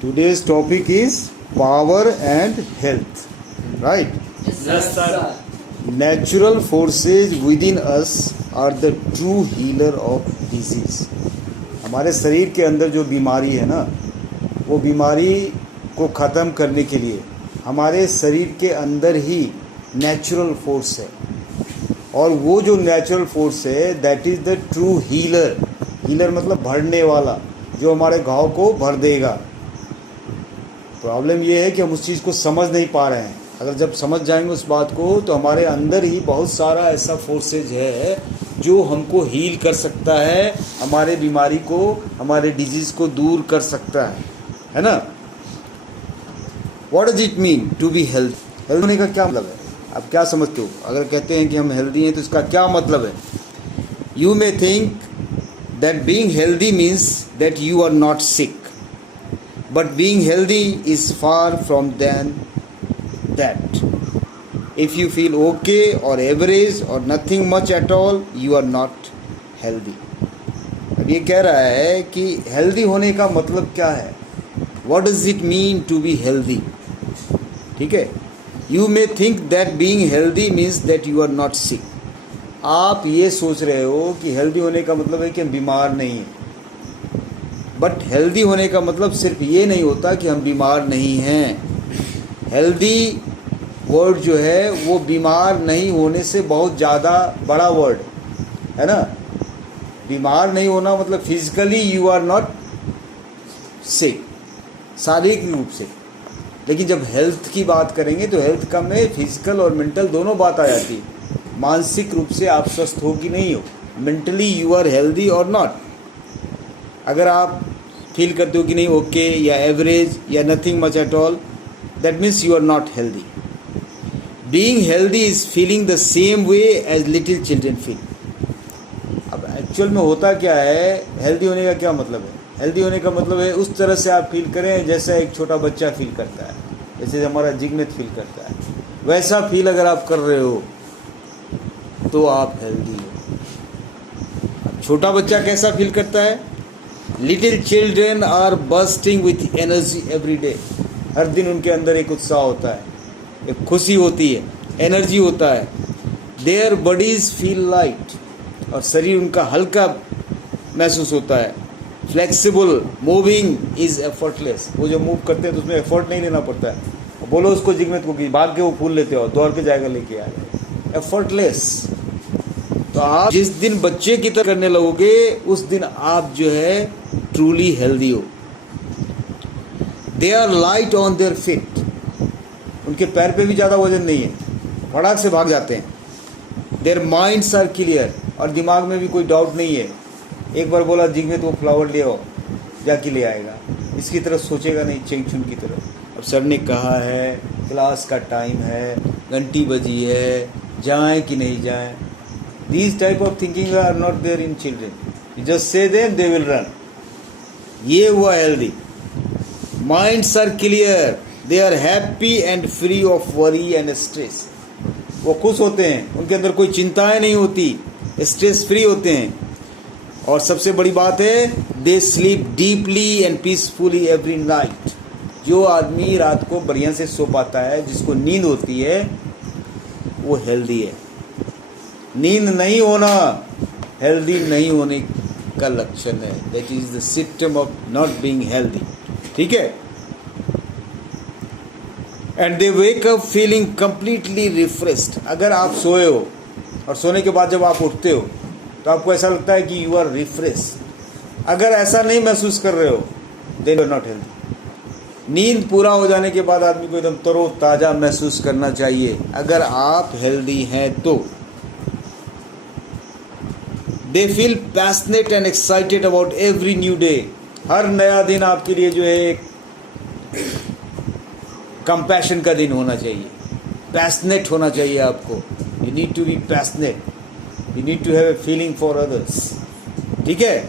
Today's topic is power and health. Right? Yes, sir. Natural forces within us are the true healer of disease. हमारे शरीर के अंदर जो बीमारी है ना, वो बीमारी को ख़त्म करने के लिए हमारे शरीर के अंदर ही नेचुरल फोर्स है, और वो जो नेचुरल फोर्स है that is the true healer. Healer मतलब भरने वाला, जो हमारे घाव को भर देगा. प्रॉब्लम ये है कि हम उस चीज़ को समझ नहीं पा रहे हैं. अगर जब समझ जाएंगे उस बात को, तो हमारे अंदर ही बहुत सारा ऐसा फोर्सेज है जो हमको हील कर सकता है, हमारे बीमारी को, हमारे डिजीज़ को दूर कर सकता है ना. What does it mean to be health? Health होने का क्या मतलब है? आप क्या समझते हो? अगर कहते हैं कि हम हेल्दी हैं तो इसका क्या मतलब है? You may think that being healthy means that you are not sick, but being healthy is far from than that. If you feel okay or average or nothing much at all, you are not healthy. अब ये कह रहा है कि healthy होने का मतलब क्या है. What does it mean to be healthy? ठीक है. You may think that being healthy means that you are not sick. आप ये सोच रहे हो कि हेल्दी होने का मतलब है कि हम बीमार नहीं हैं, बट हेल्दी होने का मतलब सिर्फ ये नहीं होता कि हम बीमार नहीं हैं. हेल्दी वर्ड जो है वो बीमार नहीं होने से बहुत ज़्यादा बड़ा वर्ड है ना. बीमार नहीं होना मतलब physically you are not sick, शारीरिक रूप से. लेकिन जब हेल्थ की बात करेंगे तो हेल्थ का में फिजिकल और मेंटल दोनों बात आ जाती है. मानसिक रूप से आप स्वस्थ हो कि नहीं हो, मेंटली यू आर हेल्दी और नॉट. अगर आप फील करते हो कि नहीं ओके या एवरेज या nothing much at all, that means you are not healthy. Being healthy is feeling the same way as little children feel. अब एक्चुअल में होता क्या है, हेल्दी होने का क्या मतलब है? हेल्दी होने का मतलब है उस तरह से आप फील करें जैसा एक छोटा बच्चा फील करता है, जैसे हमारा जिग्नेत फील करता है. वैसा फील अगर आप कर रहे हो तो आप हेल्दी हो. छोटा बच्चा कैसा फील करता है? Little children are bursting with energy every day. हर दिन उनके अंदर एक उत्साह होता है, एक खुशी होती है, एनर्जी होता है. देयर बॉडीज फील लाइट, और शरीर उनका हल्का महसूस होता है. Flexible, moving is effortless. वो जो मूव करते हैं तो उसमें एफर्ट नहीं लेना पड़ता है. बोलो उसको जिग्नेत को कि भाग के वो फूल लेते हो, दौड़ के जाएगा लेके आ जाए, एफर्टलेस. तो आप जिस दिन बच्चे की तरह करने लगोगे उस दिन आप जो है ट्रूली हेल्दी हो. They are light on their feet. उनके पैर पे भी ज़्यादा वजन नहीं है, फटाक से भाग जाते हैं. देयर माइंड्स आर क्लियर, और दिमाग में भी कोई डाउट नहीं है. एक बार बोला जिग्नेत वो फ्लावर ले आओ, जाके ले आएगा. इसकी तरफ सोचेगा नहीं चेंगचुन की तरफ. अब सर ने कहा है क्लास का टाइम है, घंटी बजी है, जाएं कि नहीं जाएं. These type of thinking are not there in children. You just say them, they will run. ये हुआ healthy. Minds are clear, they are happy and free of worry and stress. वो खुश होते हैं, उनके अंदर कोई चिंताएं नहीं होती, स्ट्रेस फ्री होते हैं. और सबसे बड़ी बात है they sleep deeply and peacefully every night. जो आदमी रात को बढ़िया से सो पाता है, जिसको नींद होती है, वो हेल्दी है. नींद नहीं होना हेल्दी नहीं होने का लक्षण है. That is the symptom of not being healthy. ठीक है. And they wake up feeling completely refreshed. अगर आप सोए हो और सोने के बाद जब आप उठते हो तो आपको ऐसा लगता है कि यू आर रिफ्रेश. अगर ऐसा नहीं महसूस कर रहे हो then you are not healthy. नींद पूरा हो जाने के बाद आदमी को एकदम तरोताज़ा महसूस करना चाहिए अगर आप हेल्दी हैं तो. They feel passionate and excited about every new day. हर नया दिन आपके लिए जो है एक कंपैशन का दिन होना चाहिए. पैशनेट होना चाहिए आपको. You need to be passionate. You need to have a feeling for others. ठीक है.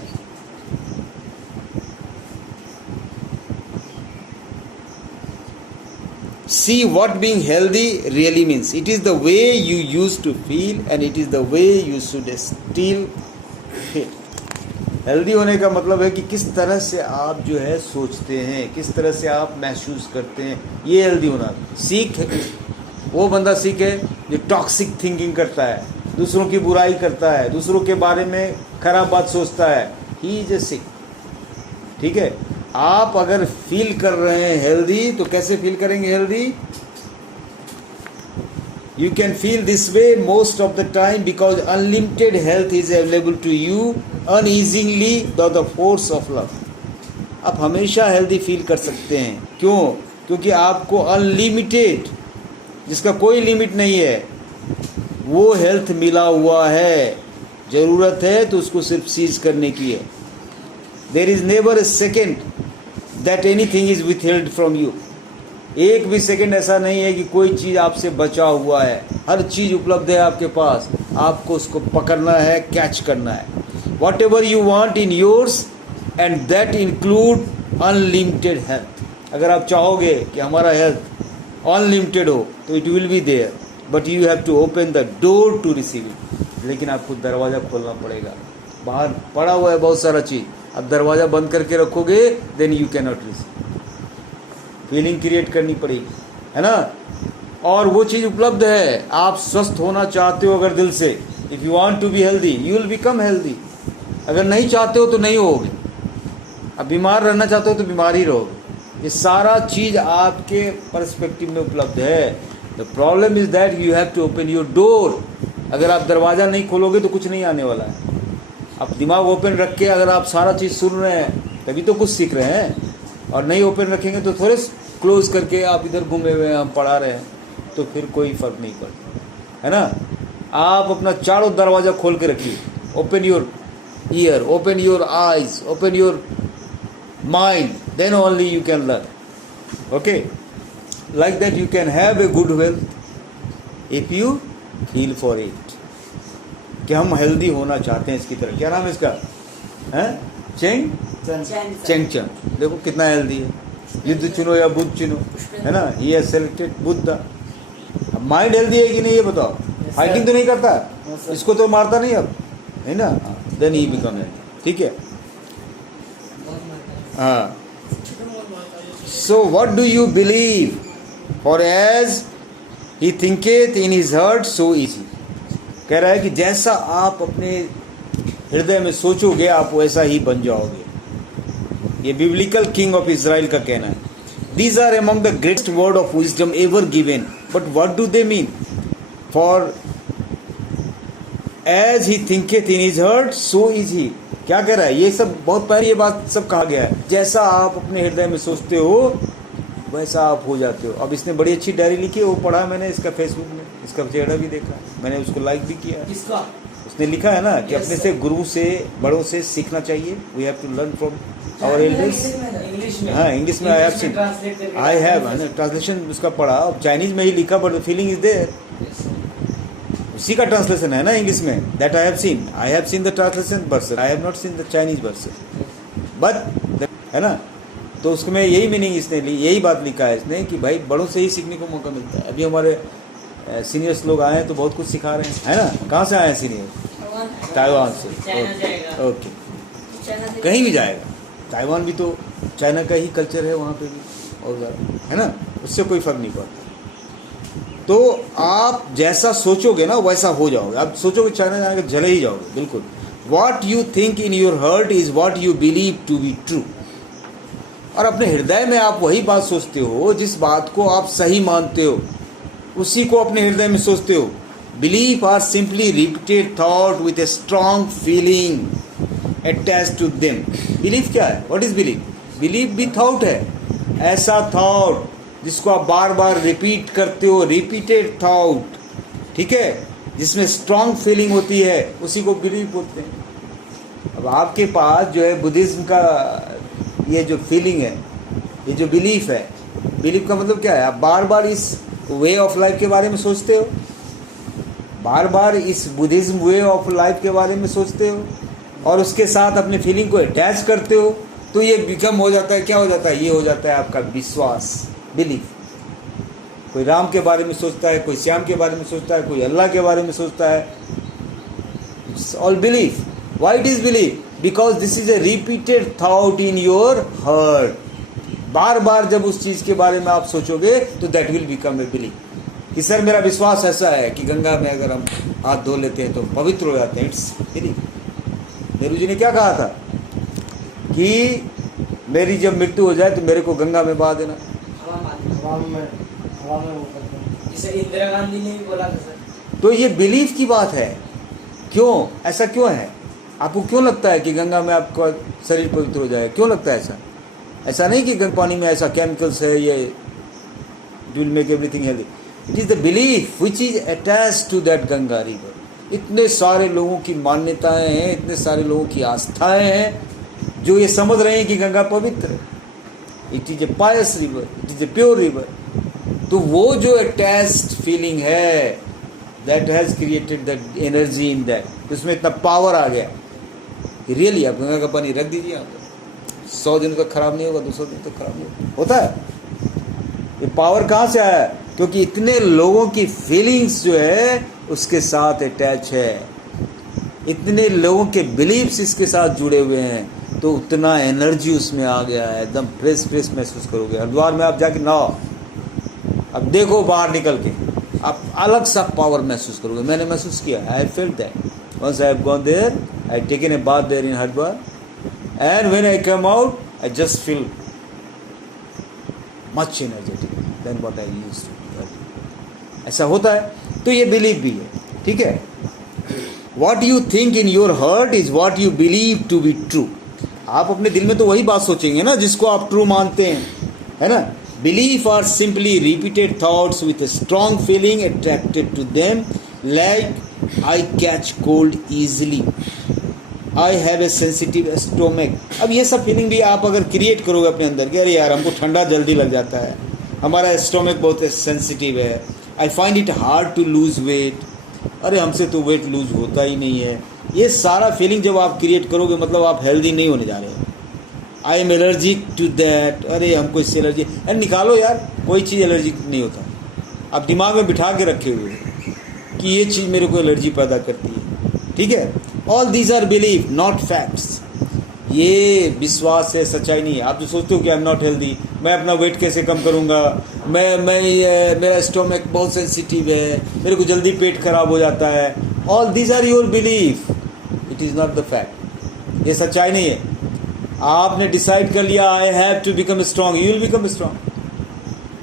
See what being healthy really means. It is the way you used to feel, and it is the way you should still feel. Healthy होने का मतलब है कि किस तरह से आप जो है सोचते हैं, किस तरह से आप महसूस करते हैं, ये हेल्दी होना। सीख वो बंदा सीखे जो टॉक्सिक थिंकिंग करता है, दूसरों की बुराई करता है, दूसरों के बारे में खराब बात सोचता है, ही इज ए सिक। ठीक है, आप अगर फील कर रहे हैं हेल्दी, तो कैसे फील करेंगे healthy? You can feel this way most of the time because unlimited health is available to you uneasily by the force of love. आप हमेशा हेल्दी फील कर सकते हैं। क्यों? क्योंकि आपको अनलिमिटेड, जिसका कोई लिमिट नहीं है, वो हेल्थ मिला हुआ है। ज़रूरत है तो उसको सिर्फ सीज करने की है। There is never a second that anything is withheld from you. एक भी सेकंड ऐसा नहीं है कि कोई चीज़ आपसे बचा हुआ है। हर चीज़ उपलब्ध है आपके पास, आपको उसको पकड़ना है, कैच करना है। Whatever you want in yours and that include unlimited health. अगर आप चाहोगे कि हमारा हेल्थ अनलिमिटेड हो तो it will be there, but you have to open the door to receive it. लेकिन आपको दरवाज़ा खोलना पड़ेगा। बाहर पड़ा हुआ है बहुत सारा चीज़, आप दरवाज़ा बंद करके रखोगे, then you can not receive. Feeling create करनी पड़ेगी, है ना। और वो चीज़ उपलब्ध है। आप स्वस्थ होना चाहते हो अगर दिल से, if you want to be healthy you will become healthy. अगर नहीं चाहते हो तो नहीं होगे। अब बीमार रहना चाहते हो तो बीमार ही रहोगे। ये सारा चीज़ आपके पर्सपेक्टिव में उपलब्ध है। The problem is that you have to open your door. अगर आप दरवाज़ा नहीं खोलोगे तो कुछ नहीं आने वाला है। आप दिमाग ओपन रख के अगर आप सारा चीज़ सुन रहे हैं तभी तो कुछ सीख रहे हैं, और नहीं ओपन रखेंगे तो थोड़े क्लोज करके आप इधर घूमे हुए हैं, हम पढ़ा रहे हैं, तो फिर कोई फ़र्क नहीं पड़ता, है ना। आप अपना चारों दरवाज़ा खोल के रखिए। Open your ear, open your eyes, open your mind, then only you can learn. Okay, like that you can have a good wealth if you feel for it. कि हम हेल्दी होना चाहते हैं इसकी तरह। क्या नाम है इसका? हैं? चेंगचन। देखो कितना हेल्दी है। युद्ध चुनो या बुद्ध चुनो, है ना। He has selected Buddha. अब माइंड हेल्दी है कि नहीं ये बताओ? फाइटिंग तो नहीं करता, इसको तो मारता नहीं अब, है ना। Then he become healthy. ठीक है, हाँ। So what do you believe? For as he thinketh in his heart so is he. कह रहा है कि जैसा आप अपने हृदय में सोचोगे आप वैसा ही बन जाओगे। ये बिब्लिकल किंग ऑफ इज़राइल का कहना है। These are among the greatest word of wisdom ever given, but what do they mean? For as he thinketh in his heart so is he. क्या कह रहा है? ये सब बहुत पहले ये बात सब कहा गया है। जैसा आप अपने हृदय में सोचते हो वैसा आप हो जाते हो। अब इसने बड़ी अच्छी डायरी लिखी है, वो पढ़ा मैंने इसका फेसबुक में, इसका चेहरा भी देखा, मैंने उसको लाइक भी किया। किसका? उसने लिखा है ना कि अपने से गुरु से बड़ों से सीखना चाहिए। We have to learn from our elders. हाँ, इंग्लिश में I have seen, I have translation उसका पढ़ा। चाइनीज में ही लिखा, बट फीलिंग इज देयर। उसी का ट्रांसलेशन है ना इंग्लिश में, that I have seen the translation version, I have not seen the Chinese version, but है ना। तो उसमें यही मीनिंग इसने ली, यही बात लिखा है इसने कि भाई बड़ों से ही सीखने को मौका मिलता है। अभी हमारे सीनियर्स लोग आए हैं तो बहुत कुछ सिखा रहे हैं, है ना। कहाँ से आए हैं सीनियर? ताइवान से। ओके, कहीं भी जाएगा, ताइवान भी तो चाइना का ही कल्चर है वहाँ पे भी, और है ना, उससे कोई फ़र्क नहीं पड़ता। तो आप जैसा सोचोगे ना वैसा हो जाओगे। आप सोचोगे चाइना जाने के, जले ही जाओगे बिल्कुल। What you think in your heart is what you believe to be true. और अपने हृदय में आप वही बात सोचते हो जिस बात को आप सही मानते हो, उसी को अपने हृदय में सोचते हो। Belief are simply repeated thought with a strong feeling attached to them. Belief क्या है? What is belief? बिलीफ भी थॉट है, ऐसा थॉट जिसको आप बार बार रिपीट करते हो, रिपीटेड थॉट, ठीक है, जिसमें स्ट्रॉन्ग फीलिंग होती है, उसी को बिलीफ बोलते हैं। अब आपके पास जो है बुद्धिज्म का ये जो फीलिंग है, ये जो बिलीफ है, बिलीफ का मतलब क्या है? आप बार बार इस वे ऑफ लाइफ के बारे में सोचते हो, बार बार इस बुद्धिज्म वे ऑफ लाइफ के बारे में सोचते हो, और उसके साथ अपने फीलिंग को अटैच करते हो, तो ये बिकम हो जाता है, क्या हो जाता है? ये हो जाता है आपका विश्वास, बिलीफ। कोई राम के बारे में सोचता है, कोई श्याम के बारे में सोचता है, कोई अल्लाह के बारे में सोचता है। It's all belief. Why it is belief? Because this is a repeated thought in your heart. बार बार जब उस चीज के बारे में आप सोचोगे तो that will become a belief कि सर मेरा विश्वास ऐसा है कि गंगा में अगर हम हाथ धो लेते हैं तो पवित्र हो जाते हैं. It's belief. नेहरू जी ने क्या कहा था कि मेरी जब मृत्यु हो जाए तो मेरे को गंगा में बहा देना. जिसे इंदिरा गांधी ने भी बोला था सर. तो ये बिलीफ की बात है. क्यों ऐसा क्यों है? आपको क्यों लगता है कि गंगा में आपका शरीर पवित्र हो जाए? क्यों लगता है ऐसा? ऐसा नहीं कि गंगा पानी में ऐसा केमिकल्स है ये will make everything healthy. It is the belief which is attached to that Ganga river. इतने सारे लोगों की मान्यताएं हैं, इतने सारे लोगों की आस्थाएं हैं जो ये समझ रहे हैं कि गंगा पवित्र है. It is a pious river, it is a pure river. तो वो जो अटैच्ड फीलिंग है that has created that energy in that. उसमें इतना पावर आ गया. रियली आप गंगा का पानी रख दीजिए यहाँ पर, 100 दिन तक खराब नहीं होगा, 200 दिन तक खराब नहीं होता है. ये पावर कहाँ से आया? क्योंकि इतने लोगों की फीलिंग्स जो है उसके साथ अटैच है, इतने लोगों के बिलीव्स इसके साथ जुड़े हुए हैं, तो उतना एनर्जी उसमें आ गया है. एकदम फ्रेश फ्रेश महसूस करोगे. हरिद्वार में आप जाके नहाओ, अब देखो बाहर निकल के आप अलग सा पावर महसूस करोगे. मैंने महसूस किया. I felt that once I have gone there. I taken a bath there in Haridwar and when I come out I just feel much energetic then what I used to. ऐसा होता है. तो ये बिलीव भी है. ठीक है. What you think in your heart is what you believe to be true. आप अपने दिल में तो वही बात सोचेंगे ना जिसको आप ट्रू मानते हैं, है ना. Belief are simply repeated thoughts with a strong feeling attracted to them. Like I catch cold easily, I have a sensitive stomach. अब ये सब फीलिंग भी आप अगर क्रिएट करोगे अपने अंदर कि अरे यार हमको ठंडा जल्दी लग जाता है, हमारा स्टोमक बहुत सेंसिटिव है, I find it hard to lose weight, अरे हमसे तो वेट लूज होता ही नहीं है. ये सारा फीलिंग जब आप क्रिएट करोगे मतलब आप हेल्दी नहीं होने जा रहे हो. I am allergic to that, अरे हमको इससे एलर्जी. अरे निकालो यार, कोई चीज़ एलर्जिक नहीं होता. आप दिमाग में बिठा के रखे हुए कि ये चीज़ मेरे को एलर्जी पैदा करती है. ठीक है. All these are belief not facts. ये विश्वास है, सच्चाई नहीं है. आप जो सोचते हो कि आई एम नॉट हेल्दी, मैं अपना वेट कैसे कम करूँगा, मेरा स्टोमक बहुत सेंसिटिव है, मेरे को जल्दी पेट खराब हो जाता है. All these are your belief, it is not the fact. ये सच्चाई नहीं है. आपने डिसाइड कर लिया I have to become strong, you will become strong.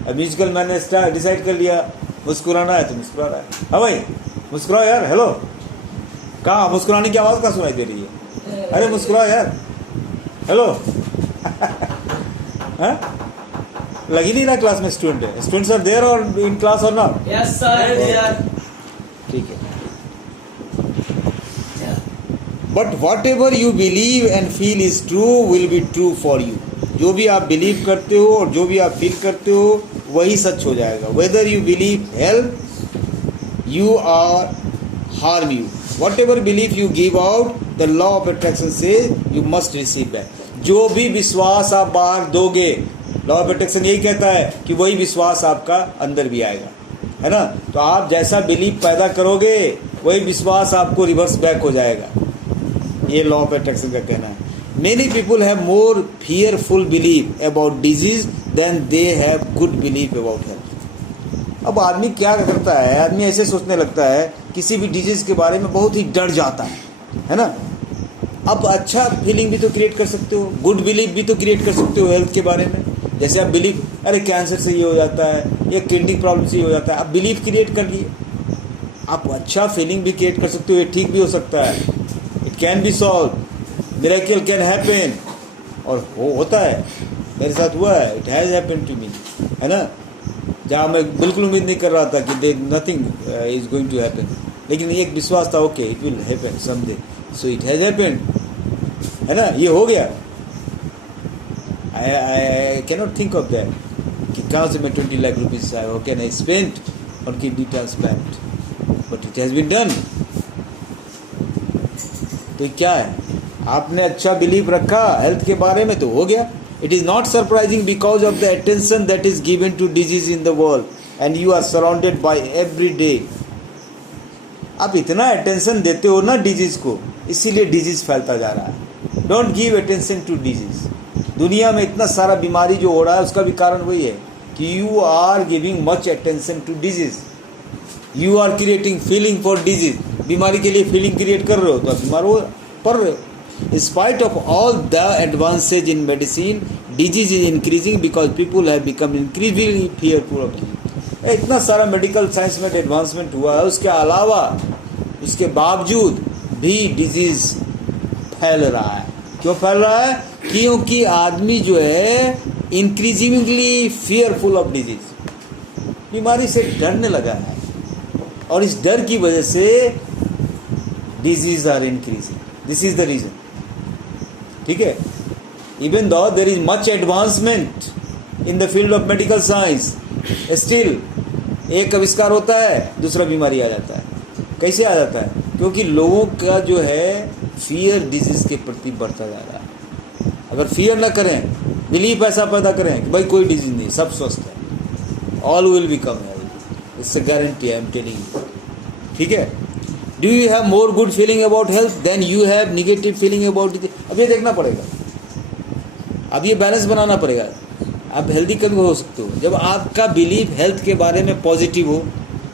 अब म्यूजिकल मैंने डिसाइड कर लिया मुस्कुराना है तो मुस्कुरा रहा है. हाँ भाई मुस्कुराओ यार. हेलो, कहाँ मुस्कुराने की आवाज़ कहाँ सुनाई दे रही है? अरे मुस्कुराओ यार. हेलो. लग ही नहीं रहा क्लास में स्टूडेंट है. स्टूडेंट्स आर देयर और इन क्लास और नॉट? Yes sir. ठीक है. But what ever you believe and feel is true will be true for you. जो भी आप बिलीव करते हो और जो भी आप फील करते हो वही सच हो जाएगा. Whether you believe help you or harm you, whatever believe you give out, the law of attraction says you must receive back. जो भी विश्वास आप बाहर दोगे, लॉ ऑफ अट्रैक्शन यही कहता है कि वही विश्वास आपका अंदर भी आएगा, है ना. तो आप जैसा बिलीव पैदा करोगे वही विश्वास आपको रिवर्स बैक हो जाएगा. ये लॉ ऑफ अट्रैक्शन का कहना है. Many people have more fearful believe about disease than they have good believe about health. अब आदमी क्या करता है, आदमी ऐसे सोचने लगता है किसी भी डिजीज के बारे में बहुत ही डर जाता है ना. अब अच्छा फीलिंग भी तो क्रिएट कर सकते हो, गुड बिलीव भी तो क्रिएट कर सकते हो हेल्थ के बारे में. जैसे आप बिलीव, अरे कैंसर से ये हो जाता है, ये किडनी प्रॉब्लम से ये हो जाता है, आप बिलीव क्रिएट कर लिए. आप अच्छा फीलिंग भी क्रिएट कर सकते हो, ये ठीक भी हो सकता है, it can be solve, miracle can happen. और होता है, मेरे साथ हुआ है, it has happen to me, है ना. जहाँ मैं बिल्कुल उम्मीद नहीं कर रहा था कि nothing is going to happen, लेकिन एक विश्वास था, okay it will happen someday, so it has happened, है ना. ये हो गया. I cannot think of that कि कहाँ से मैं 20 लाख रुपीज़ आया, can I spend on kidney transplant, but it has been done. तो क्या है, आपने अच्छा बिलीव रखा हेल्थ के बारे में तो हो गया. It is not surprising because of the attention that is given to disease in the world and you are surrounded by every day. आप इतना अटेंशन देते हो ना डिजीज को, इसीलिए डिजीज फैलता जा रहा है. Don't give attention to disease. दुनिया में इतना सारा बीमारी जो हो रहा है उसका भी कारण वही है कि you are giving much attention to disease, you are creating feeling for disease. बीमारी के लिए फीलिंग क्रिएट कर रहे हो तो आप बीमार हो पड़ रहे हो। In spite of all the advances in medicine, disease is increasing because people have become increasingly fearful of disease। इतना सारा मेडिकल साइंस में एडवांसमेंट हुआ है, उसके अलावा उसके बावजूद भी डिजीज फैल रहा है। क्यों फैल रहा है? क्योंकि आदमी जो है इंक्रीजिंगली फियरफुल ऑफ डिजीज, बीमारी से डरने लगा है और इस डर की वजह से disease are increasing. This is the reason. ठीक है, even though there is much advancement in the field of medical science, still एक आविष्कार होता है दूसरा बीमारी आ जाता है। कैसे आ जाता है? क्योंकि लोगों का जो है फियर डिजीज के प्रति बढ़ता जा रहा है। अगर फियर ना करें, बिलीफ ऐसा पैदा करें कि भाई कोई डिजीज नहीं, सब स्वस्थ है, all will become healthy, it's a guarantee, I am telling you. ठीक है, do you have more good feeling about health than you have negative feeling about it? अब ये देखना पड़ेगा, अब ये बैलेंस बनाना पड़ेगा। आप हेल्दी कभी हो सकते हो जब आपका बिलीफ हेल्थ के बारे में पॉजिटिव हो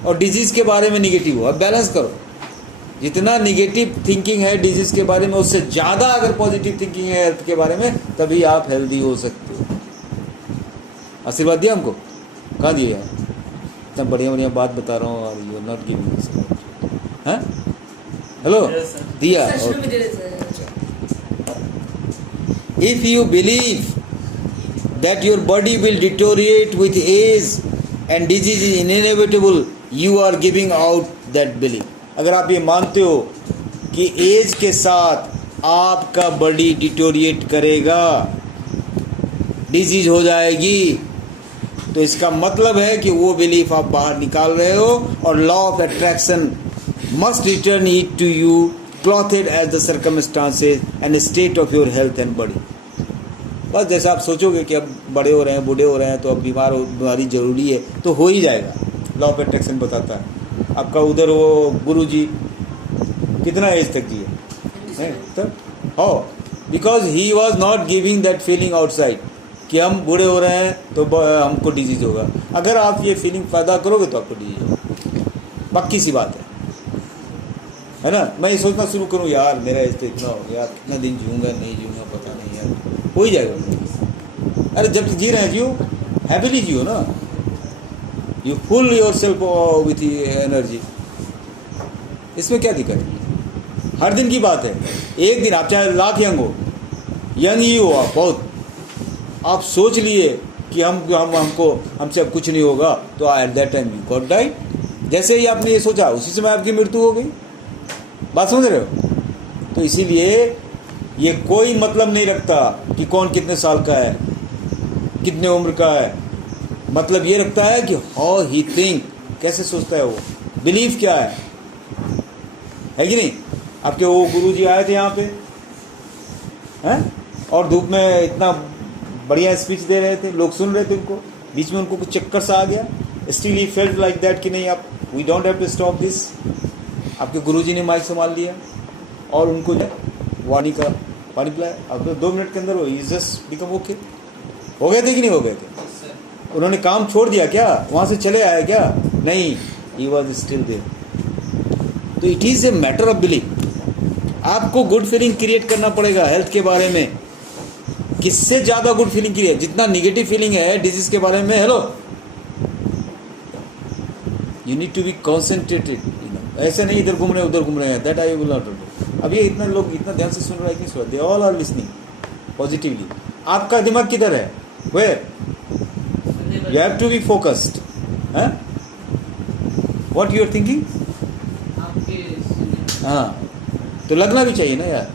और डिजीज़ के बारे में निगेटिव हो। अब बैलेंस करो, जितना निगेटिव थिंकिंग है डिजीज़ के बारे में उससे ज़्यादा अगर पॉजिटिव थिंकिंग है हेल्थ के बारे में, तभी आप हेल्दी हो सकते हो। आशीर्वाद दिया हमको? कहाँ दिया यार? इतना बढ़िया बढ़िया बात बता रहा हूँ और यू आर नॉट गिविंग। हाँ, हेलो, दिया। If you believe that your body will deteriorate with age and disease is inevitable, you are giving out that belief। अगर आप ये मानते हो कि एज के साथ आपका बॉडी डिटोरिएट करेगा, डिजीज हो जाएगी, तो इसका मतलब है कि वो बिलीफ आप बाहर निकाल रहे हो और law of attraction must return it to you clothed as the circumstances and state of your health and body. बस जैसे आप सोचोगे कि अब बड़े हो रहे हैं, बूढ़े हो रहे हैं, तो अब बीमारी ज़रूरी है, तो हो ही जाएगा। लॉ ऑफ अट्रैक्शन बताता है। आपका उधर वो गुरु जी कितना एज तक जिए तब? हो, because he was not giving that feeling outside कि हम बूढ़े हो रहे हैं तो हमको डिजीज़ होगा। अगर आप ये फीलिंग पैदा करोगे तो आपको डिजीज होगा, पक्की सी बात है ना। मैं ये सोचना शुरू करूँ यार मेरा एज तो इतना हो गया, कितना दिन जीऊँगा नहीं जीऊँगा पता नहीं यार, हो ही जाएगा। अरे जब जी रहे हैं जियो, हैप्पीली जियो ना, you full your self with energy. इसमें क्या दिक्कत है? हर दिन की बात है। एक दिन आप चाहे लाख यंग हो, यंग ही हो आप बहुत, आप सोच लिए कि हमसे अब कुछ नहीं होगा, तो at that time you got died. जैसे ही आपने ये सोचा उसी समय आपकी मृत्यु हो गई। बात समझ रहे हो? तो इसीलिए ये कोई मतलब नहीं रखता कि कौन कितने साल का है, कितने उम्र का है। मतलब ये रखता है कि हाउ ही थिंक, कैसे सोचता है वो, बिलीफ क्या है कि नहीं। आपके वो गुरुजी आए थे यहाँ पे हैं, और धूप में इतना बढ़िया स्पीच दे रहे थे, लोग सुन रहे थे उनको, बीच में उनको कुछ चक्कर सा आ गया। Still he felt like that कि नहीं, आप we don't have to stop this. आपके गुरुजी ने माइक संभाल लिया और उनको वाणी का पानी पिलाया। अब तो 2 मिनट के अंदर वो जस्ट बिकम ओके। हो गए थे कि नहीं हो गए थे? उन्होंने काम छोड़ दिया क्या? वहाँ से चले आए क्या? नहीं, ही वॉज स्टिल देयर। तो it is a matter of belief. आपको गुड फीलिंग क्रिएट करना पड़ेगा हेल्थ के बारे में। किससे ज़्यादा गुड फीलिंग क्रिएट? जितना निगेटिव फीलिंग है डिजीज के बारे में, hello, you need to be concentrated. ऐसे नहीं इधर घूम रहे उधर घूम रहे हैं, that I will not do. अब ये इतना लोग इतना ध्यान से सुन रहा है कि नहीं सुन रहा? They all are listening positively. आपका दिमाग किधर है? Where you have to be focused. What you are thinking? हाँ, तो लगना भी चाहिए ना यार।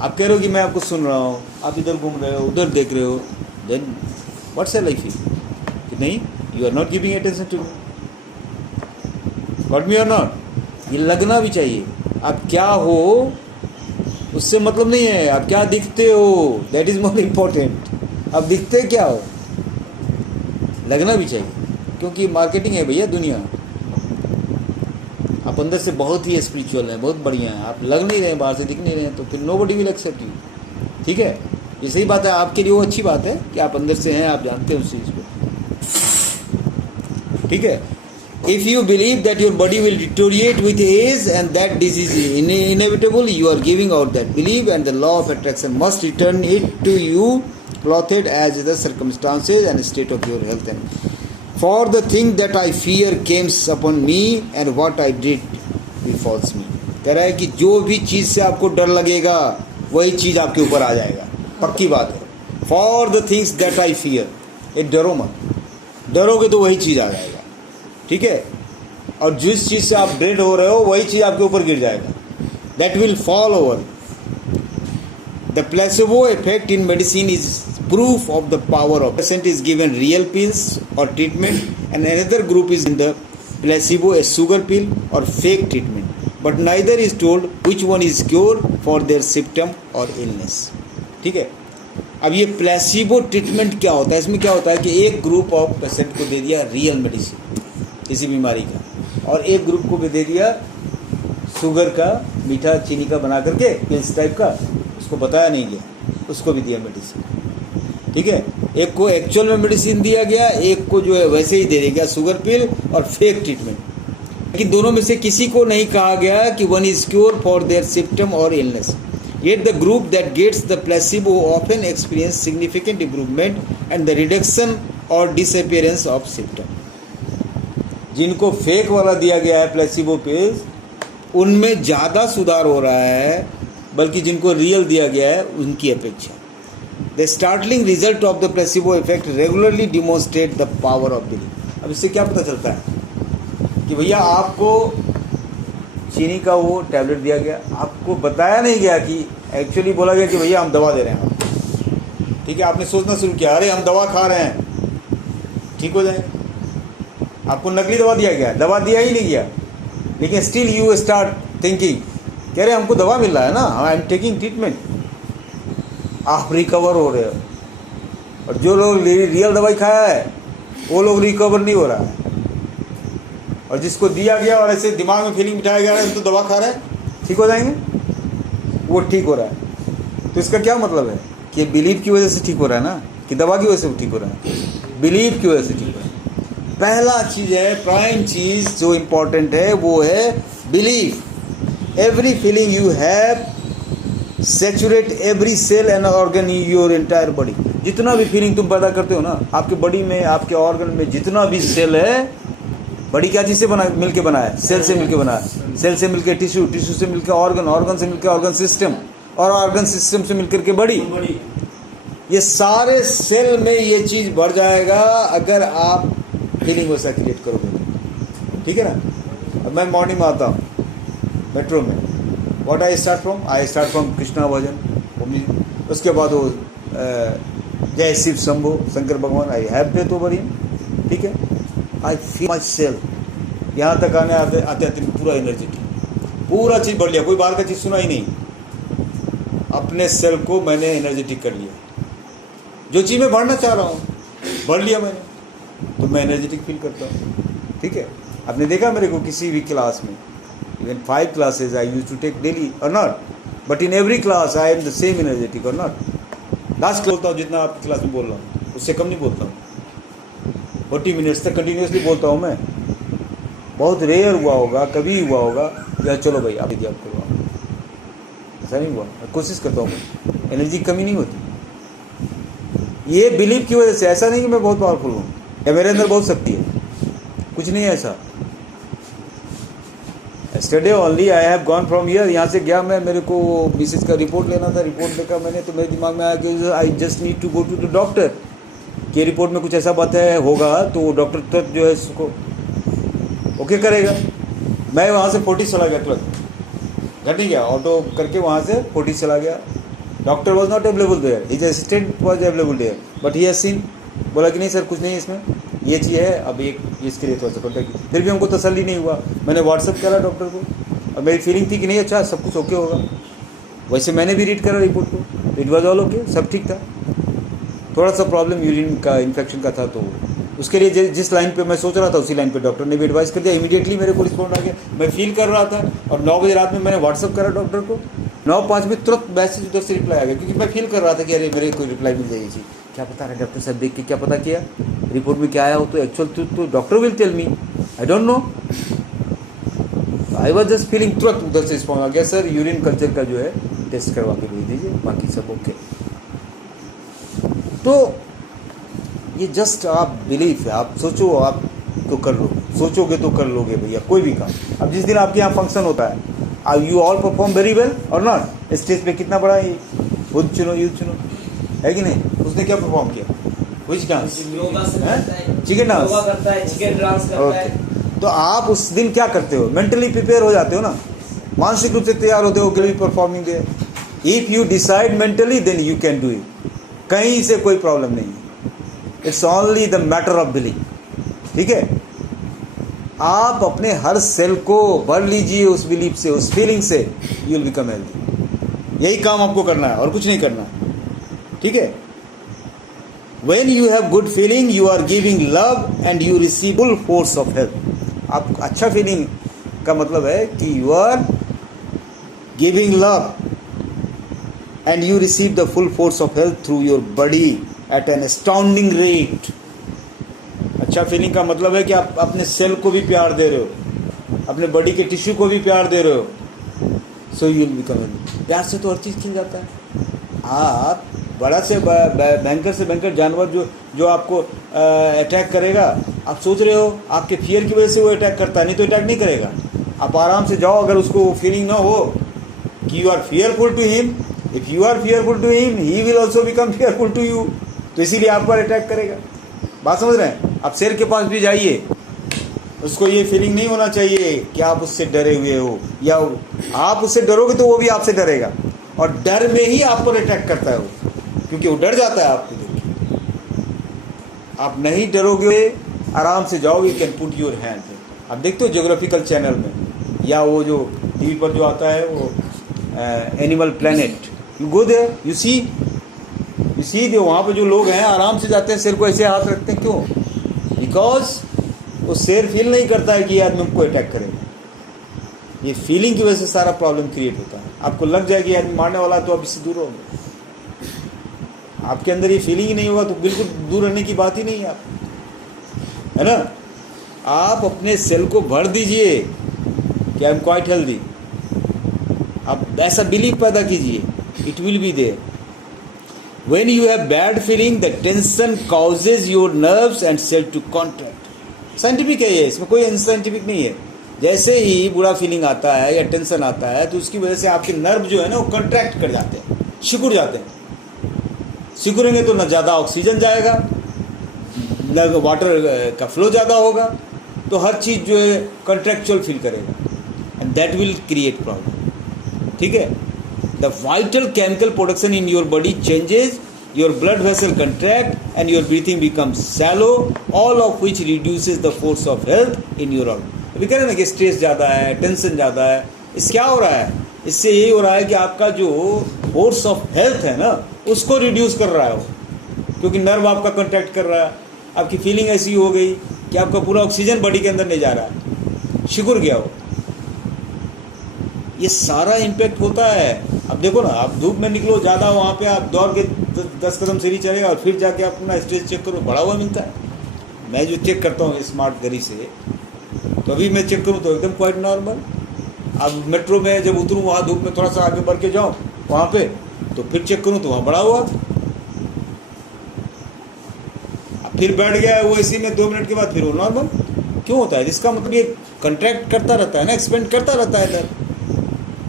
आप कह रहे हो कि मैं आपको सुन रहा हूँ, आप इधर घूम रहे हो उधर देख रहे हो, देन व्हाट्स योर लाइफ? कि नहीं, you are not giving attention to me. Got me or not? ये लगना भी चाहिए। आप क्या हो उससे मतलब नहीं है, आप क्या दिखते हो, दैट इज मोर इम्पोर्टेंट। आप दिखते क्या हो, लगना भी चाहिए, क्योंकि मार्केटिंग है भैया दुनिया। आप अंदर से बहुत ही स्पिरिचुअल हैं, बहुत बढ़िया हैं, आप लग नहीं रहे हैं, बाहर से दिख नहीं रहे हैं, तो फिर नोबडी विल एक्सेप्ट यू। ठीक है, ये सही बात है, आपके लिए वो अच्छी बात है कि आप अंदर से हैं, आप जानते हैं उस चीज़ को। ठीक है, if you believe that your body will deteriorate with age and that disease is inevitable, you are giving out that believe and the law of attraction must return it to you clothed as the circumstances and state of your health. And for the thing that I fear comes upon me and what I did befalls me. कह रहा है कि जो भी चीज़ से आपको डर लगेगा वही चीज़ आपके ऊपर आ जाएगा, पक्की बात है। For the things that I fear, ये डरो मत, डरोगे तो वही चीज़ आ जाएगा। ठीक है, और जिस चीज़ से आप ड्रेड हो रहे हो वही चीज़ आपके ऊपर गिर जाएगा। That will fall over. The placebo effect in medicine is proof of the power of patient is given real pills or treatment, and another group is in the placebo, a sugar pill or fake treatment, but neither is told which one is cure for their symptom or illness. ठीक है, अब ये placebo treatment क्या होता है? इसमें क्या होता है कि एक ग्रुप ऑफ पेशेंट को दे दिया रियल मेडिसिन किसी बीमारी का, और एक ग्रुप को भी दे दिया शुगर का, मीठा चीनी का बना करके पिल्स टाइप का, उसको बताया नहीं गया, उसको भी दिया मेडिसिन। ठीक है, एक को एक्चुअल में मेडिसिन दिया गया, एक को जो है वैसे ही दे दिया गया सुगर पिल और फेक ट्रीटमेंट। लेकिन दोनों में से किसी को नहीं कहा गया कि one is cure for their symptom और illness. Yet the group that gets the placebo often experience significant improvement and the reduction और डिसअपियरेंस ऑफ सिम्टम। जिनको फेक वाला दिया गया है प्लेसिबो पिल्स, उनमें ज़्यादा सुधार हो रहा है, बल्कि जिनको रियल दिया गया है उनकी अपेक्षा। The startling result of the placebo effect regularly demonstrate the power of belief. अब इससे क्या पता चलता है कि भैया आपको चीनी का वो टैबलेट दिया गया, आपको बताया नहीं गया कि एक्चुअली बोला गया कि भैया हम दवा दे रहे हैं। ठीक है, आपने सोचना शुरू किया अरे हम दवा खा रहे हैं ठीक हो जाएगा। आपको नकली दवा दिया गया, दवा दिया ही नहीं गया, लेकिन स्टिल यू स्टार्ट थिंकिंग कह रहे हमको दवा मिल रहा है ना, आई एम टेकिंग ट्रीटमेंट, आप रिकवर हो रहे हो। और जो लोग रियल दवाई खाया है वो लोग रिकवर नहीं हो रहा है, और जिसको दिया गया और ऐसे दिमाग में फीलिंग बिठाया गया है तो दवा खा रहा है ठीक हो जाएंगे, वो ठीक हो रहा है। तो इसका क्या मतलब है कि बिलीव की वजह से ठीक हो रहा है ना, कि दवा की वजह से ठीक हो रहा है? बिलीव की वजह से ठीक हो रहा है। पहला चीज़ है, प्राइम चीज़ जो इम्पोर्टेंट है वो है believe. Every feeling you have saturate every cell and organ in your entire body. जितना भी फीलिंग तुम पैदा करते हो ना, आपके बॉडी में, आपके ऑर्गन में जितना भी सेल है, बॉडी क्या चीज़ से बना, मिलके बना है? सेल से मिलके बना है। सेल से मिलके टिश्यू, टिश्यू से मिलके ऑर्गन, ऑर्गन से मिलके ऑर्गन सिस्टम, और ऑर्गन सिस्टम से मिलकर के बॉडी। ये सारे सेल में ये चीज़ बढ़ जाएगा अगर आप फीलिंग वैसा क्रिएट करोगे। ठीक है ना। अब मैं मॉर्निंग में आता हूँ मेट्रो में, what I start from Krishna bhajan, उसके बाद वो जय शिव शंभो शंकर भगवान, I have death over him. ठीक है, आई फील माई सेल्फ, यहाँ तक आने आते आते आते पूरा एनर्जेटिक, पूरा चीज़ बढ़ लिया, कोई बाहर का चीज़ सुना ही नहीं, अपने सेल्फ को मैंने एनर्जेटिक कर लिया। जो चीज़ मैं बढ़ना चाह रहा हूँ बढ़ लिया मैंने, तो मैं एनर्जेटिक फील करता हूँ। ठीक है, आपने देखा मेरे को किसी भी क्लास में, even 5 classes I used to take daily or not, but in every class I am the same energetic or not. Last बोलता हूँ जितना आपकी क्लास में बोल रहा हूँ, उससे कम नहीं बोलता हूँ। 40 मिनट्स तक कंटिन्यूसली बोलता हूँ मैं। बहुत रेयर हुआ होगा, कभी हुआ होगा या चलो भाई आप दीजिए आपको, ऐसा नहीं हुआ। मैं कोशिश करता हूँ, एनर्जी की कमी नहीं होती। ये बिलीव की वजह से, ऐसा नहीं कि मैं बहुत पावरफुल हूँ या मेरे अंदर बहुत शक्ति है, कुछ नहीं है ऐसा। Yesterday only I have gone from here, यहाँ से गया मैं, मेरे को मिसेज का रिपोर्ट लेना था, रिपोर्ट देखा मैंने तो मेरे दिमाग में आया कि I just need to go to the doctor, कि रिपोर्ट में कुछ ऐसा बात है होगा तो डॉक्टर तक जो है उसको ओके करेगा। मैं वहाँ से 40 चला गया तुरंत, घर नहीं गया, ऑटो करके वहाँ से 40 चला गया। Doctor was not available there, his assistant was available there, but he has seen, बोला कि नहीं सर कुछ नहीं इसमें, ये चीज़ है, अब एक इसके लिए थोड़ा सा कॉन्टैक्ट। फिर भी हमको तसल्ली नहीं हुआ, मैंने व्हाट्सअप करा डॉक्टर को, और मेरी फीलिंग थी कि नहीं अच्छा सब कुछ ओके होगा। वैसे मैंने भी रीड करा रिपोर्ट को, इट वॉज ऑल ओके, सब ठीक था। थोड़ा सा प्रॉब्लम यूरिन का इन्फेक्शन का था, तो उसके लिए जिस लाइन पे मैं सोच रहा था उसी लाइन पे डॉक्टर ने भी एडवाइस कर दिया। इमीडिएटली मेरे को रिस्पॉन्ड आ गया। मैं फील कर रहा था और 9 बजे रात में मैंने व्हाट्सअप करा डॉक्टर को, 9:05 में तुरंत मैसेज उधर से रिप्लाई आ गया, क्योंकि मैं फील कर रहा था कि अरे मेरे कोई रिप्लाई मिल जाएगी जी। क्या पता है डॉक्टर साहब देख के क्या पता किया रिपोर्ट में क्या आया हो, तो एक्चुअल तो doctor will tell me, I don't know. I was just feeling, तुरंत उधर से रिस्पॉन्ड आ गया, सर यूरिन कल्चर का जो है टेस्ट करवा के भेज दीजिए, बाकी सब ओके। तो ये जस्ट आप बिलीफ है, आप सोचो आप तो कर लोगे, सोचोगे तो कर लोगे भैया कोई भी काम। अब जिस दिन आपके यहाँ फंक्शन होता है, अब you all perform very well और नॉट, स्टेज पे कितना बड़ा है, खुद चुनो यूथ चुनो, है कि नहीं? उसने क्या परफॉर्म किया? Which dance? चिकन डांस करता है, चिकन डांस करता है। तो आप उस दिन क्या करते हो? मेंटली प्रिपेयर हो जाते हो ना, मानसिक रूप से तैयार होते हो, will be performing there. If you decide mentally then you can do it, कहीं से कोई प्रॉब्लम नहीं है। It's only the matter of believe, ठीक है? आप अपने हर सेल को भर लीजिए उस बिलीफ से, उस फीलिंग से, यू विल बिकम हेल्दी। यही काम आपको करना है और कुछ नहीं करना, ठीक है? When you have good feeling, you are giving love and you receive full force of health. आप अच्छा फीलिंग का मतलब है कि you are giving love and you receive the full force of health through your body at an astounding rate. अच्छा feeling का मतलब है कि आप अपने सेल को भी प्यार दे रहे हो, अपने बॉडी के टिश्यू को भी प्यार दे रहे हो, so you will become healthy. प्यार से तो हर चीज़ खिल जाता है। आप बड़ा से भयंकर से भयंकर जानवर जो आपको अटैक करेगा, आप सोच रहे हो आपके फियर की वजह से वो अटैक करता है, नहीं तो अटैक नहीं करेगा। आप आराम से जाओ, अगर उसको फीलिंग ना हो कि you are fearful to him, if you are fearful to him he will also become fearful to you, तो इसीलिए आप पर अटैक करेगा। बात समझ रहे हैं? आप शेर के पास भी जाइए, उसको ये फीलिंग नहीं होना चाहिए कि आप उससे डरे हुए हो, या आप उससे डरोगे तो वो भी आपसे डरेगा, और डर में ही आप पर अटैक करता है वो, क्योंकि वो डर जाता है आपको देख के। आप नहीं डरोगे, आराम से जाओगे, कैन पुट योर हैंड। आप देखते हो ज्योग्राफिकल चैनल में, या वो जो टीवी पर जो आता है वो Animal Planet, you go there, you see they, वहाँ पर जो लोग हैं आराम से जाते हैं, शेर को ऐसे हाथ रखते हैं। क्यों? बिकॉज वो शेर फील नहीं करता है कि ये आदमी हमको अटैक करेगा। ये फीलिंग की वजह से सारा प्रॉब्लम क्रिएट होता है। आपको लग जाएगी आदमी मारने वाला है तो आप इससे दूर रहोगे। आपके अंदर ये फीलिंग ही नहीं होगा तो बिल्कुल दूर रहने की बात ही नहीं है, आप, है ना? आप अपने सेल को भर दीजिए कि आई एम क्वाइट हेल्दी। आप ऐसा बिलीव पैदा कीजिए, it will be there. When you have bad feeling the tension causes your nerves and cell to contract. Scientific है ये, इसमें कोई अनसाइंटिफिक नहीं है। जैसे ही बुरा फीलिंग आता है या टेंशन आता है तो उसकी वजह से आपके नर्व जो है ना वो कॉन्ट्रैक्ट कर जाते हैं, सिकुड़ जाते हैं। सिकुड़ेंगे तो न ज़्यादा ऑक्सीजन जाएगा, न वाटर का फ्लो ज़्यादा होगा, तो हर चीज़ जो है कंट्रैक्चुअल फील करेगा, and that will create problem, ठीक है? The vital chemical production in your body changes, your blood vessel contract and your breathing becomes shallow, all of which reduces the force of health in your organ. अभी कह रहे हैं ना कि stress ज़्यादा है, टेंशन ज़्यादा है, इससे क्या हो रहा है? इससे यही हो रहा है कि आपका जो फोर्स ऑफ हेल्थ है ना उसको रिड्यूस कर रहा है वो, क्योंकि नर्व आपका कॉन्ट्रैक्ट कर रहा है। आपकी फीलिंग ऐसी हो गई कि आपका पूरा ऑक्सीजन बॉडी के अंदर नहीं जा रहा है, सिकुड़ गया वो। ये सारा इम्पैक्ट होता है। अब देखो ना, आप धूप में निकलो ज़्यादा, वहाँ पे आप दौड़ के 10 कदम सीढ़ी चलेगा और फिर जाके आप अपना स्ट्रेस चेक करो, बढ़ा हुआ मिलता है। मैं जो चेक करता हूँ स्मार्ट घड़ी से, तो अभी मैं चेक करूँ तो एकदम क्वाइट नॉर्मल। अब मेट्रो में जब उतरूँ, वहाँ धूप में थोड़ा सा आगे बढ़ के जाऊँ वहाँ पे, तो फिर चेक करूँ तो वहाँ बढ़ा हुआ। अब फिर बैठ गया वो इसी में, 2 मिनट के बाद फिर वो नॉर्मल। क्यों होता है? इसका मतलब ये कंट्रैक्ट करता रहता है ना, एक्सपेंड करता रहता है इधर।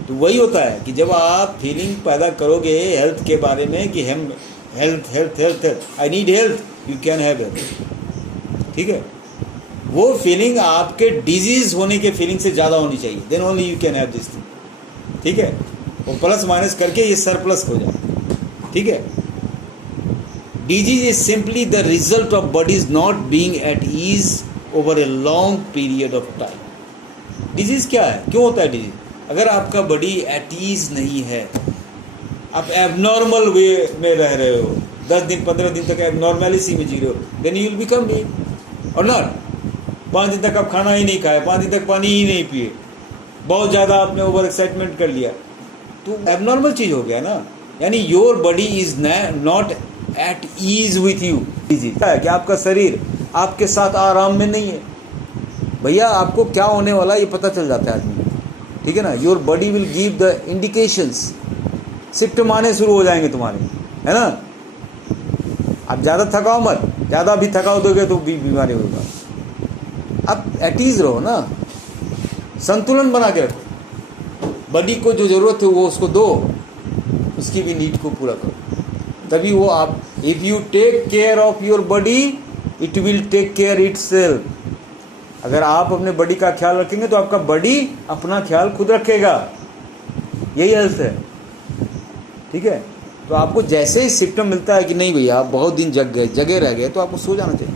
तो वही होता है कि जब आप फीलिंग पैदा करोगे हेल्थ के बारे में कि हम health health health health, I need health, you can have health, ठीक है? वो फीलिंग आपके डिजीज होने के फीलिंग से ज़्यादा होनी चाहिए, then only you can have this thing, ठीक है? वो प्लस माइनस करके ये सरप्लस हो जाए, ठीक है? Disease is simply the result of body's not being at ease over a long period of time. Disease क्या है? क्यों होता है डिजीज? अगर आपका बॉडी एट ईज नहीं है, आप एबनॉर्मल वे में रह रहे हो, 10 दिन 15 दिन तक एबनॉर्मलिटी में जी रहे हो, then you will become weak. और ना 5 दिन तक आप खाना ही नहीं खाए, 5 दिन तक पानी ही नहीं पिए, बहुत ज़्यादा आपने ओवर एक्साइटमेंट कर लिया, तो एबनॉर्मल चीज़ हो गया ना। यानी your body is not at ease with you. कि आपका शरीर आपके साथ आराम में नहीं है। भैया आपको क्या होने वाला है ये पता चल जाता है आदमी, ठीक है ना। Your body will give the indications, symptom आने शुरू हो जाएंगे तुम्हारे, है ना। आप ज़्यादा थकाओ मत, ज़्यादा भी थकाओ दोगे तो भी बीमारी होगा। आप एट ईज रहो ना, संतुलन बना के रखो। बॉडी को जो ज़रूरत है वो उसको दो, उसकी भी नीड को पूरा करो, तभी वो आप। If you take care of your body it will take care itself. अगर आप अपने बॉडी का ख्याल रखेंगे तो आपका बॉडी अपना ख्याल खुद रखेगा। यही हेल्थ है, ठीक है। तो आपको जैसे ही सिम्टम मिलता है कि नहीं भैया आप बहुत दिन जगे रह गए, तो आपको सो जाना चाहिए।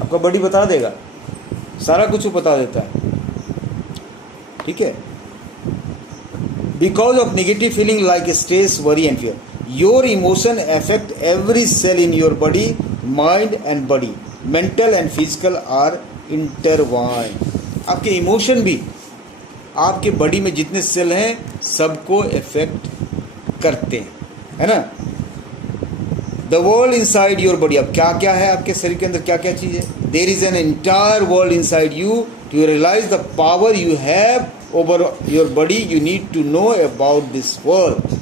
आपका बॉडी बता देगा, सारा कुछ वो बता देता है, ठीक है। Because of negative feeling like stress, worry and fear, your emotion affect every cell in your body, mind and body, mental and physical are intertwined. आपके इमोशन भी आपके बॉडी में जितने सेल हैं सबको इफेक्ट करते हैं, है ना। The world inside your body, अब क्या क्या है आपके शरीर के अंदर, क्या क्या चीज़ है। There is an entire world inside you, to realise the power you have over your body you need to know about this world.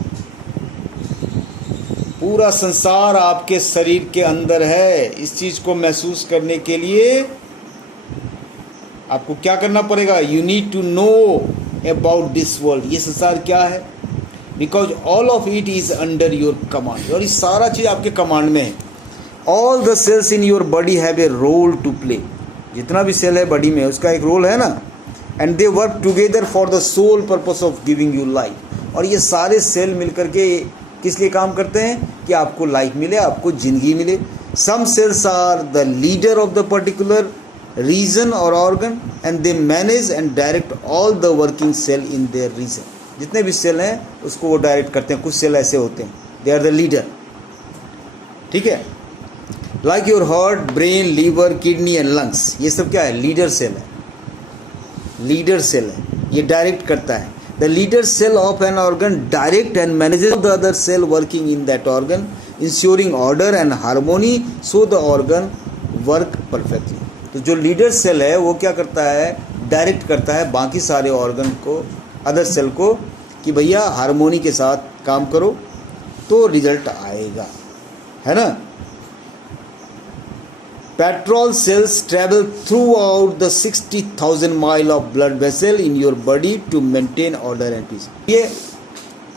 पूरा संसार आपके शरीर के अंदर है। इस चीज़ को महसूस करने के लिए आपको क्या करना पड़ेगा, you need to know about this world. ये संसार क्या है, because all of it is under your command, और ये सारा चीज़ आपके कमांड में है। All the cells in your body have a role to play. जितना भी सेल है बॉडी में उसका एक रोल है ना। And they work together for the sole purpose of giving you life. और ये सारे सेल मिलकर के किस लिए काम करते हैं कि आपको लाइफ मिले, आपको जिंदगी मिले। Some cells are the leader of the particular region और organ and they manage and direct all the working cell in their region. जितने भी सेल हैं उसको वो डायरेक्ट करते हैं। कुछ सेल ऐसे होते हैं, दे आर द लीडर, ठीक है। Like your heart, brain, liver, kidney and lungs, ये सब क्या है, लीडर सेल है। लीडर सेल है, ये डायरेक्ट करता है। The leader cell of an organ direct and manages the other cell working in that organ, ensuring order and harmony so the organ work perfectly. तो जो लीडर सेल है वो क्या करता है, डायरेक्ट करता है बाकी सारे ऑर्गन को, अदर सेल को, कि भैया हार्मोनी के साथ काम करो तो रिजल्ट आएगा, है ना। Patrol cells travel throughout the 60,000 mile of blood vessel in your body to maintain order and peace. ये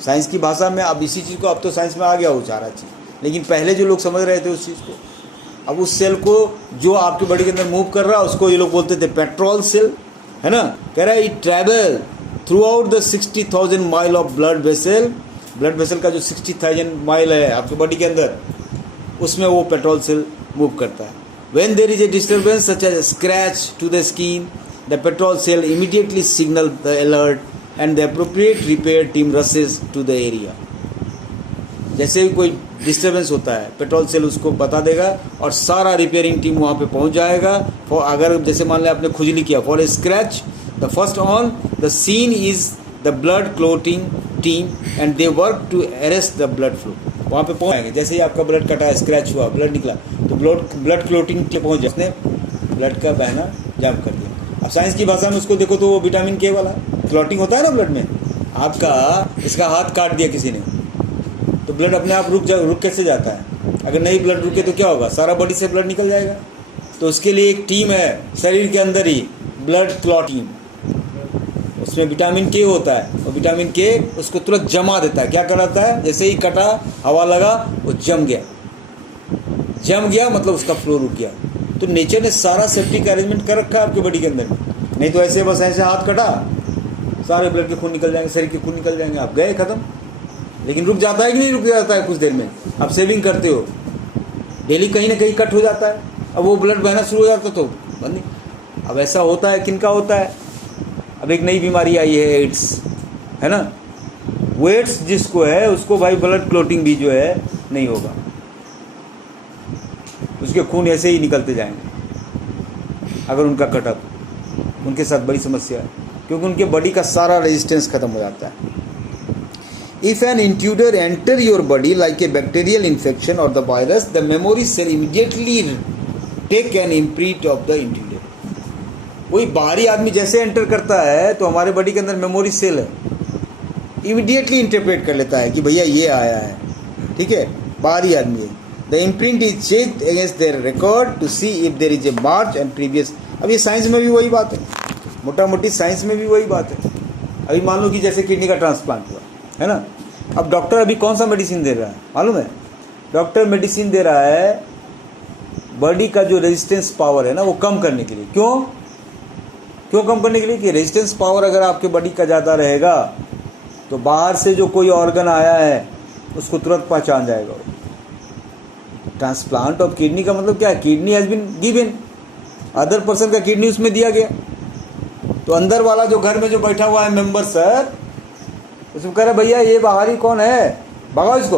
साइंस की भाषा में, अब इसी चीज़ को, अब तो साइंस में आ गया वो सारा चीज़, लेकिन पहले जो लोग समझ रहे थे उस चीज़ को, अब उस सेल को जो आपकी बॉडी के अंदर मूव कर रहा है उसको ये लोग बोलते थे पेट्रोल सेल, है ना। कह रहा है it travel through out the 60,000 mile of blood vessel. Blood vessel का जो 60,000 माइल है आपकी बॉडी के अंदर, उसमें वो पेट्रोल सेल मूव करता है। When there is a disturbance such as a scratch to the skin, the petrol cell immediately signal the alert and the appropriate repair team rushes to the area. जैसे ही कोई disturbance होता है petrol cell उसको बता देगा और सारा repairing team वहाँ पे पहुँच जाएगा। फॉर अगर जैसे मान लें आपने खुजली किया, for a scratch the first on the scene is the blood clotting team and they work to arrest the blood flow. वहाँ पे पहुँच जैसे ही आपका ब्लड कटा, स्क्रैच हुआ, ब्लड निकला, तो ब्लड क्लोटिंग के पहुँच जाए, उसने ब्लड का बहना जाम कर दिया। अब साइंस की भाषा में उसको देखो तो वो विटामिन के वाला क्लॉटिंग होता है ना ब्लड में। आपका इसका हाथ काट दिया किसी ने तो ब्लड अपने आप रुक कैसे जाता है। अगर नहीं ब्लड रुके तो क्या होगा, सारा बॉडी से ब्लड निकल जाएगा। तो उसके लिए एक टीम है शरीर के अंदर ही, ब्लड क्लॉटिंग, उसमें विटामिन के होता है और विटामिन के उसको तुरंत जमा देता है। क्या कराता है, जैसे ही कटा, हवा लगा, वो जम गया मतलब उसका फ्लो रुक गया। तो नेचर ने सारा सेफ्टी का अरेंजमेंट कर रखा है आपके बॉडी के अंदर। नहीं तो ऐसे बस ऐसे हाथ कटा, सारे ब्लड के खून निकल जाएंगे, शरीर के खून निकल जाएंगे, आप गए खत्म। लेकिन रुक जाता है कि नहीं रुक जाता है कुछ देर में। आप सेविंग करते हो, डेली कहीं ना कहीं कट हो जाता है, अब वो ब्लड बहना शुरू हो जाता तो बंद नहीं। अब ऐसा होता है, किनका होता है, अब एक नई बीमारी आई है एड्स, है ना। वो एड्स जिसको है उसको भाई ब्लड क्लोटिंग भी जो है नहीं होगा, उसके खून ऐसे ही निकलते जाएंगे। अगर उनका कटअप, उनके साथ बड़ी समस्या है, क्योंकि उनके बॉडी का सारा रेजिस्टेंस खत्म हो जाता है। If an intruder enter your body like a bacterial infection और the virus, the memory cell immediately take an imprint of the intruder. वही बाहरी आदमी जैसे एंटर करता है तो हमारे बॉडी के अंदर मेमोरी सेल है, इमीडिएटली इंटरप्रेट कर लेता है कि भैया ये आया है, ठीक है, बाहरी आदमी है। The imprint is checked against their record to see if there is a match and previous. अब ये साइंस में भी वही बात है, मोटा मोटी साइंस में भी वही बात है। अभी मान लो कि जैसे किडनी का ट्रांसप्लांट हुआ है ना, अब डॉक्टर अभी कौन सा मेडिसिन दे रहा है मालूम है? डॉक्टर मेडिसिन दे रहा है बॉडी का जो रेजिस्टेंस पावर है ना वो कम करने के लिए। क्यों कम करने के लिए? कि रेजिस्टेंस पावर अगर आपके बॉडी का ज़्यादा रहेगा तो बाहर से जो कोई ऑर्गन आया है उसको तुरंत पहचान जाएगा। ट्रांसप्लांट ऑफ किडनी का मतलब क्या है? Kidney has been given, other person का किडनी उसमें दिया गया, तो अंदर वाला जो घर में जो बैठा हुआ है मेंबर सर, उसमें कह रहे भैया ये बाहरी कौन है, भगाओ इसको।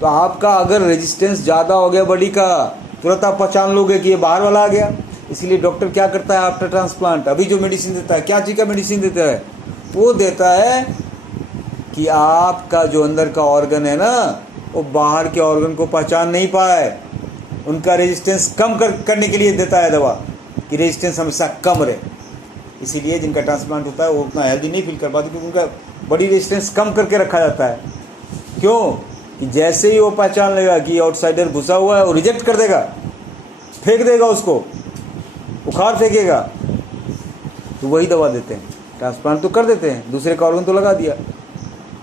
तो आपका अगर रेजिस्टेंस ज़्यादा हो गया बॉडी का, तुरंत आप पहचान लोगे कि ये बाहर वाला आ गया। इसीलिए डॉक्टर क्या करता है आफ्टर ट्रांसप्लांट, अभी जो मेडिसिन देता है, क्या चीज़ का मेडिसिन देता है? वो देता है कि आपका जो अंदर का ऑर्गन है ना वो बाहर के ऑर्गन को पहचान नहीं पाए, उनका रेजिस्टेंस कम करने के लिए देता है दवा, कि रेजिस्टेंस हमेशा कम रहे। इसीलिए जिनका ट्रांसप्लांट होता है वो उतना हेल्दी नहीं फील कर पाते, क्योंकि उनका बॉडी रेजिस्टेंस कम करके रखा जाता है। क्यों? कि जैसे ही वो पहचान लेगा कि आउटसाइडर घुसा हुआ है वो रिजेक्ट कर देगा, फेंक देगा, उसको उखाड़ फेंकेगा, तो वही दवा देते हैं। ट्रांसप्लांट तो कर देते हैं, दूसरे का ऑर्गन तो लगा दिया,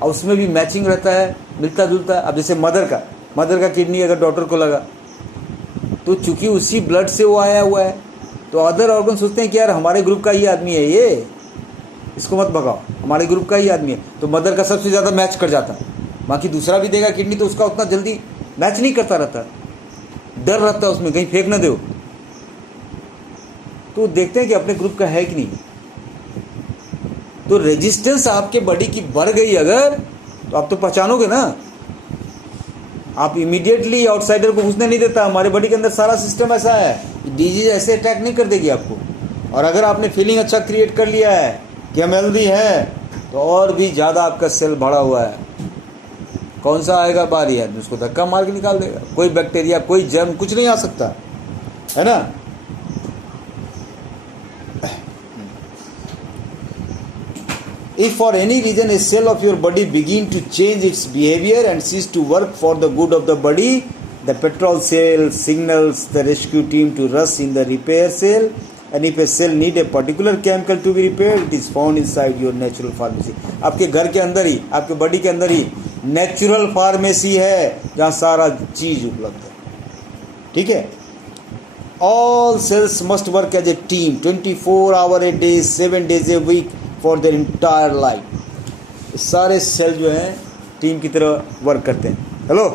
और उसमें भी मैचिंग रहता है, मिलता जुलता है। अब जैसे मदर का किडनी अगर डॉक्टर को लगा तो चूंकि उसी ब्लड से वो आया हुआ है, तो अदर ऑर्गन सोचते हैं कि यार हमारे ग्रुप का ही आदमी है ये, इसको मत भगाओ, हमारे ग्रुप का ही आदमी है, तो मदर का सबसे ज़्यादा मैच कर जाता है। बाकी दूसरा भी देगा किडनी तो उसका उतना जल्दी मैच नहीं करता रहता, डर रहता है उसमें कहीं फेंक ना दो। तो देखते हैं कि अपने ग्रुप का है कि नहीं। तो रेजिस्टेंस आपके बॉडी की बढ़ गई अगर, तो आप तो पहचानोगे ना। आप इमीडिएटली आउटसाइडर को घुसने नहीं देता, हमारे बॉडी के अंदर सारा सिस्टम ऐसा है, डिजीज ऐसे अटैक नहीं कर देगी आपको। और अगर आपने फीलिंग अच्छा क्रिएट कर लिया है कि हम हेल्दी है, तो और भी ज़्यादा आपका सेल बढ़ा हुआ है, कौन सा आएगा बाहरी आदमी, उसको धक्का मार के निकाल देगा। कोई बैक्टीरिया, कोई जर्म, कुछ नहीं आ सकता है ना। If for any reason a cell of your body begin to change its behavior and cease to work for the good of the body, the patrol cell signals the rescue team to rush in the repair cell. And if a cell need a particular chemical to be repaired, it is found inside your natural pharmacy. आपके घर के अंदर ही, आपके body के अंदर ही natural pharmacy है जहाँ सारा चीज उपलब्ध है, ठीक है। All cells must work as a team 24 hours a day, 7 days a week for their entire life. सारे सेल जो हैं टीम की तरह वर्क करते हैं। हेलो,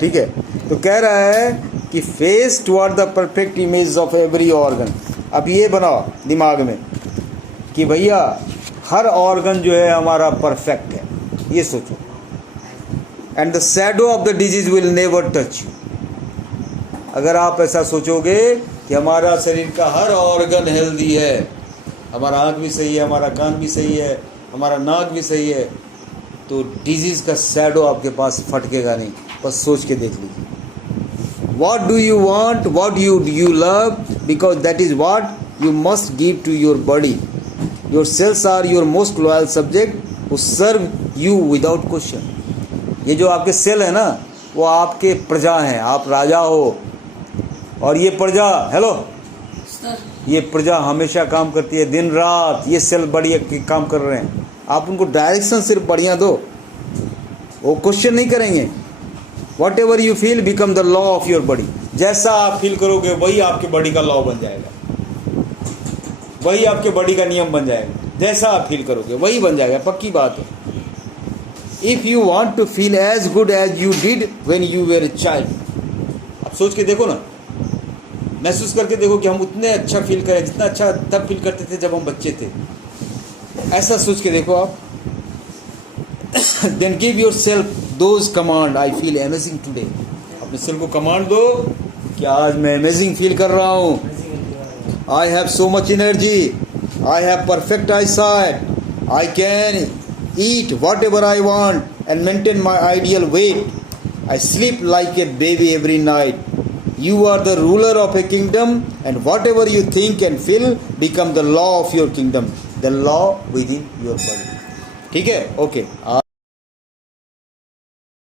ठीक है। तो कह रहा है कि face toward the perfect image of every organ. अब ये बनाओ दिमाग में कि भैया हर ऑर्गन जो है हमारा परफेक्ट है, ये सोचो। And the shadow of the disease will never touch you. अगर आप ऐसा सोचोगे कि हमारा शरीर का हर ऑर्गन हेल्दी है, हमारा आँख भी सही है, हमारा कान भी सही है, हमारा नाक भी सही है, तो डिजीज़ का शैडो आपके पास फटकेगा नहीं। बस सोच के देख लीजिए। What do you want? What do you love? Because that is what you must give to your body. Your cells are your most loyal subject who serve you without question. ये जो आपके सेल है ना, वो आपके प्रजा हैं, आप राजा हो, और ये प्रजा, हेलो, ये प्रजा हमेशा काम करती है दिन रात। ये सेल बढ़िया काम कर रहे हैं, आप उनको डायरेक्शन सिर्फ बढ़िया दो, वो क्वेश्चन नहीं करेंगे। What ever you feel become the law of your body. जैसा आप फील करोगे वही आपके बॉडी का लॉ बन जाएगा, वही आपके बॉडी का नियम बन जाएगा। जैसा आप फील करोगे वही बन जाएगा, पक्की बात है। If you want to feel as good as you did when you were a child. अब सोच के देखो ना, महसूस करके देखो कि हम उतने अच्छा फील करें जितना अच्छा तब फील करते थे जब हम बच्चे थे। ऐसा सोच के देखो आप। Then give yourself those command, I feel amazing today. अब मिसल को कमांड दो कि आज मैं अमेजिंग फील कर रहा हूँ, I have so much energy, I have perfect I site, I can eat whatever I want and maintain my ideal weight. I sleep like a baby every night. You are the ruler of a kingdom, and whatever you think and feel become the law of your kingdom, the law within your body. ठीक है, okay.